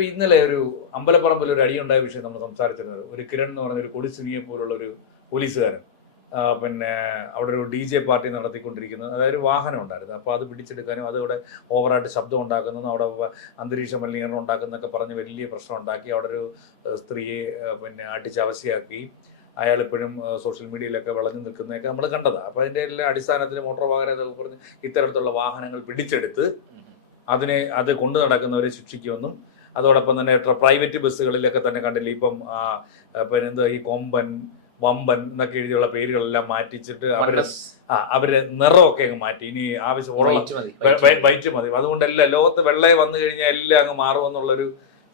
ഇപ്പൊ ഇന്നലെ ഒരു അമ്പലപ്പറമ്പിൽ ഒരു അടിയുണ്ടായ വിഷയം നമ്മൾ സംസാരിച്ചിരുന്നത്. ഒരു കിരൺ എന്ന് പറഞ്ഞ ഒരു കൊടിസുനിയെ പോലുള്ള ഒരു പോലീസുകാരൻ പിന്നെ അവിടെ ഒരു DJ പാർട്ടി നടത്തിക്കൊണ്ടിരിക്കുന്നത്, അതായത് ഒരു വാഹനം ഉണ്ടായിരുന്നു. അപ്പോൾ അത് പിടിച്ചെടുക്കാനും അതവിടെ ഓവറായിട്ട് ശബ്ദം ഉണ്ടാക്കുന്നതും അവിടെ അന്തരീക്ഷ മലിനീകരണം ഉണ്ടാക്കുന്നതൊക്കെ പറഞ്ഞ് വലിയ പ്രശ്നം ഉണ്ടാക്കി. അവിടെ ഒരു സ്ത്രീയെ പിന്നെ അടിച്ച് അവശയാക്കി. അയാൾ ഇപ്പോഴും സോഷ്യൽ മീഡിയയിലൊക്കെ വിളഞ്ഞു നിൽക്കുന്നതൊക്കെ നമ്മൾ കണ്ടതാണ്. അപ്പോൾ അതിൻ്റെ എല്ലാ അടിസ്ഥാനത്തിൽ മോട്ടോർ വാഹന പറഞ്ഞ് ഇത്തരത്തിലുള്ള വാഹനങ്ങൾ പിടിച്ചെടുത്ത് അത് കൊണ്ടു നടക്കുന്നവരെ ശിക്ഷിക്കുമെന്നും, അതോടൊപ്പം തന്നെ പ്രൈവറ്റ് ബസ്സുകളിലൊക്കെ തന്നെ കണ്ടില്ലേ ഇപ്പം പിന്നെ എന്താ ഈ കൊമ്പൻ വമ്പൻ എന്നൊക്കെ എഴുതിയുള്ള പേരുകളെല്ലാം മാറ്റിച്ചിട്ട് അവര് നിറമൊക്കെ അങ്ങ് മാറ്റി. ഇനി ആവശ്യം വൈറ്റ് മതി. അതുകൊണ്ടല്ല ലോകത്ത് വെള്ളയെ വന്നു കഴിഞ്ഞാൽ എല്ലാം അങ്ങ് മാറുമെന്നുള്ളൊരു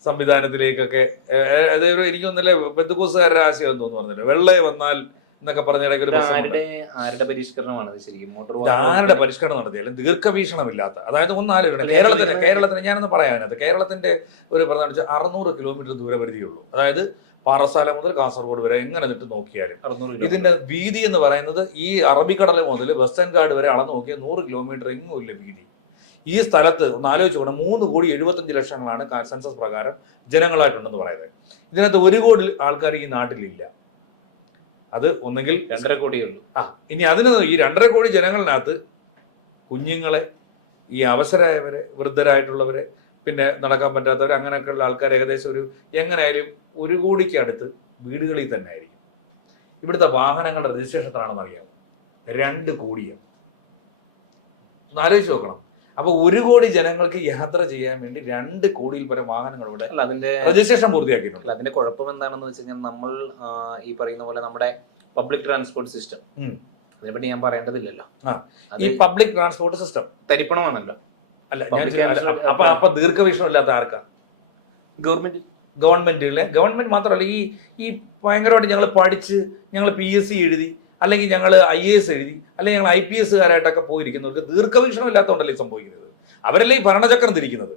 സംവിധാനത്തിലേക്കൊക്കെ അതൊരു എനിക്കൊന്നല്ലേ ബന്ധുക്കോസുകാരുടെ ആശയം എന്ന് തോന്നുന്നില്ല. വെള്ളയെ വന്നാൽ എന്നൊക്കെ പറഞ്ഞ ആരുടെ പരിഷ്കരണമാണ് ശരിക്കും? ആരുടെ പരിഷ്കരണം നടത്തിയാലും ദീർഘവീക്ഷണമില്ലാത്ത, അതായത് ഒന്നാലോചന കേരളത്തിന് ഞാനൊന്ന് പറയാനത് കേരളത്തിന്റെ ഒരു പ്രധാന 600 കിലോമീറ്റർ ദൂരപരിധിയുള്ളൂ. അതായത് പാറശാല മുതൽ കാസർഗോഡ് വരെ എങ്ങനെ നിട്ട് നോക്കിയാലും ഇതിന്റെ വീതി എന്ന് പറയുന്നത് ഈ അറബിക്കടൽ മുതൽ വെസ്റ്റേൺ ഗാർഡ് വരെ അളന്ന് നോക്കിയാൽ 100 കിലോമീറ്റർ എങ്ങും ഇല്ല വീതി. ഈ സ്ഥലത്ത് ഒന്ന് ആലോചിച്ചോണം, 3,75,00,000 സെൻസസ് പ്രകാരം ജനങ്ങളായിട്ടുണ്ടെന്ന് പറയുന്നത്. ഇതിനകത്ത് 1 കോടി ആൾക്കാർ ഈ നാട്ടിലില്ല. അത് ഒന്നെങ്കിൽ 2.5 കോടിയുള്ളൂ. ഇനി അതിന് ഈ 2.5 കോടി ജനങ്ങളിനകത്ത് കുഞ്ഞുങ്ങളെ, ഈ അവസരമായവരെ, വൃദ്ധരായിട്ടുള്ളവരെ, പിന്നെ നടക്കാൻ പറ്റാത്തവർ, അങ്ങനെയൊക്കെയുള്ള ആൾക്കാർ ഏകദേശം ഒരു എങ്ങനെയായാലും 1 കോടിക്ക് അടുത്ത് വീടുകളിൽ തന്നെ ആയിരിക്കും. ഇവിടുത്തെ വാഹനങ്ങളുടെ രജിസ്ട്രേഷൻ എത്രയാണെന്ന് അറിയാമോ? 2 കോടിയാണ്. ഒന്ന് ആലോചിച്ച് നോക്കണം. അപ്പൊ 1 കോടി ജനങ്ങൾക്ക് യാത്ര ചെയ്യാൻ വേണ്ടി 2 കോടിയിൽ പരം വാഹനങ്ങൾ ഇവിടെ അതിന്റെ രജിസ്ട്രേഷൻ പൂർത്തിയാക്കിയിട്ടുണ്ട്. അതിന്റെ കുഴപ്പം എന്താണെന്ന് വെച്ച് കഴിഞ്ഞാൽ നമ്മൾ ഈ പറയുന്ന പോലെ നമ്മുടെ പബ്ലിക് ട്രാൻസ്പോർട്ട് സിസ്റ്റം, അതിനെപ്പറ്റി ഞാൻ പറയേണ്ടതില്ലല്ലോ. ഈ പബ്ലിക് ട്രാൻസ്പോർട്ട് സിസ്റ്റം തരിപ്പണമാണല്ലോ. അല്ല അപ്പൊ ദീർഘവീക്ഷണം ഇല്ലാത്ത ആർക്കാ? ഗവൺമെന്റ് മാത്രമല്ല, ഈ ഭയങ്കരമായിട്ട് ഞങ്ങൾ പഠിച്ച് ഞങ്ങൾ PSC എഴുതി, അല്ലെങ്കിൽ ഞങ്ങൾ IAS എഴുതി, അല്ലെങ്കിൽ ഞങ്ങൾ IPS കാരായിട്ടൊക്കെ പോയിരിക്കുന്നവർക്ക് ദീർഘവീക്ഷണം ഇല്ലാത്തതുകൊണ്ടല്ലേ സംഭവിക്കുന്നത്. അവരല്ലേ ഈ ഭരണചക്രം തിരിക്കുന്നത്.